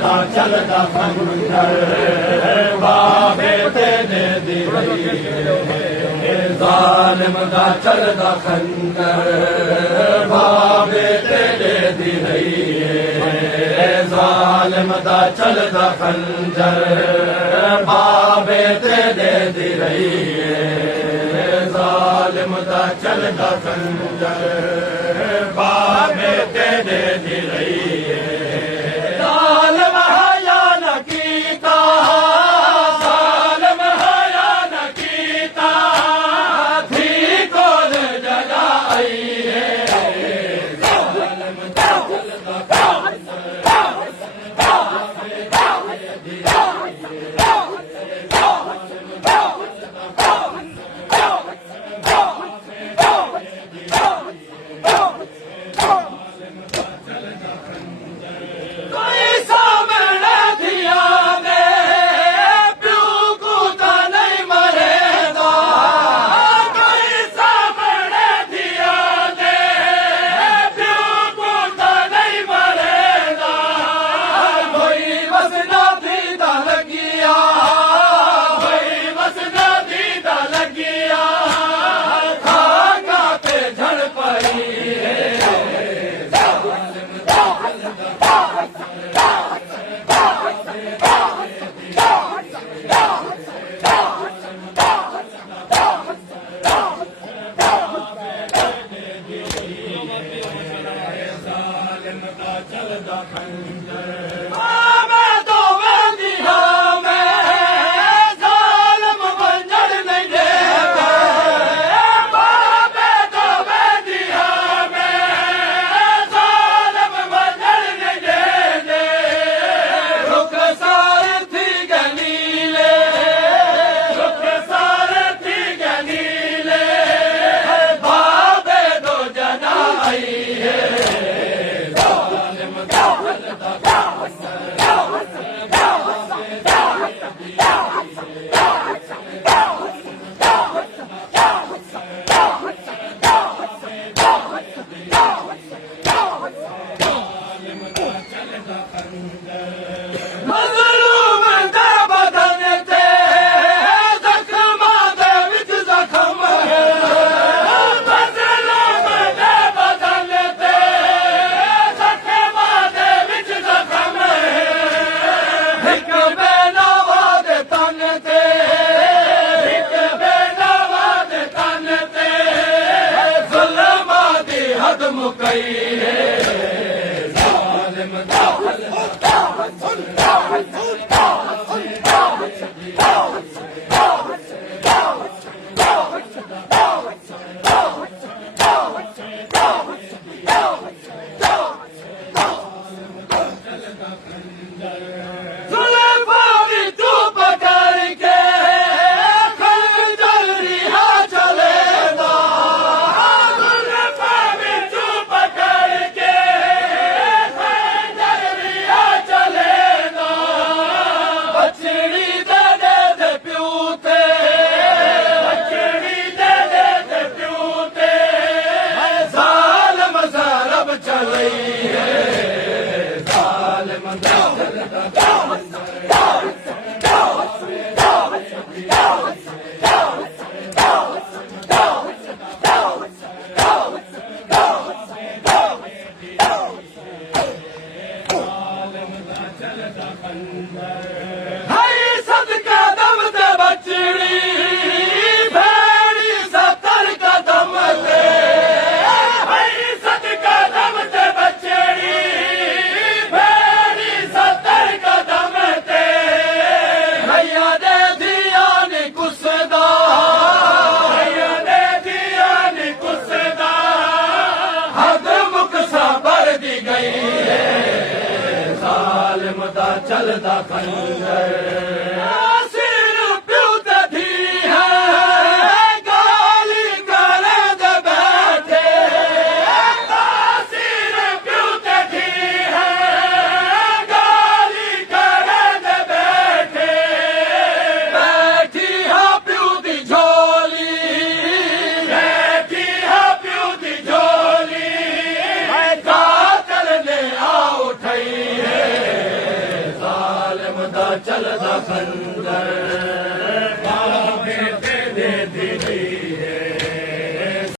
चलदा खंजर बाबे तेरे दी ज़ालिम दा चलदा खंजर बाबे तेरे दी ज़ालिम दा चलदा खंजर बाबे तेरे दी ज़ालिम दा चलदा खंजर बाबे तेरे दी चलदा खंजर सिर प्यू दी है गाली करे दे बैठे सिर प्यू दी है गाली करे दे बैठे बैठी हा प्यू दी झोली बैठी हा प्यू दी झोली का करने आ उठई है दा चलदा खंजर बाला बेटे दे दी है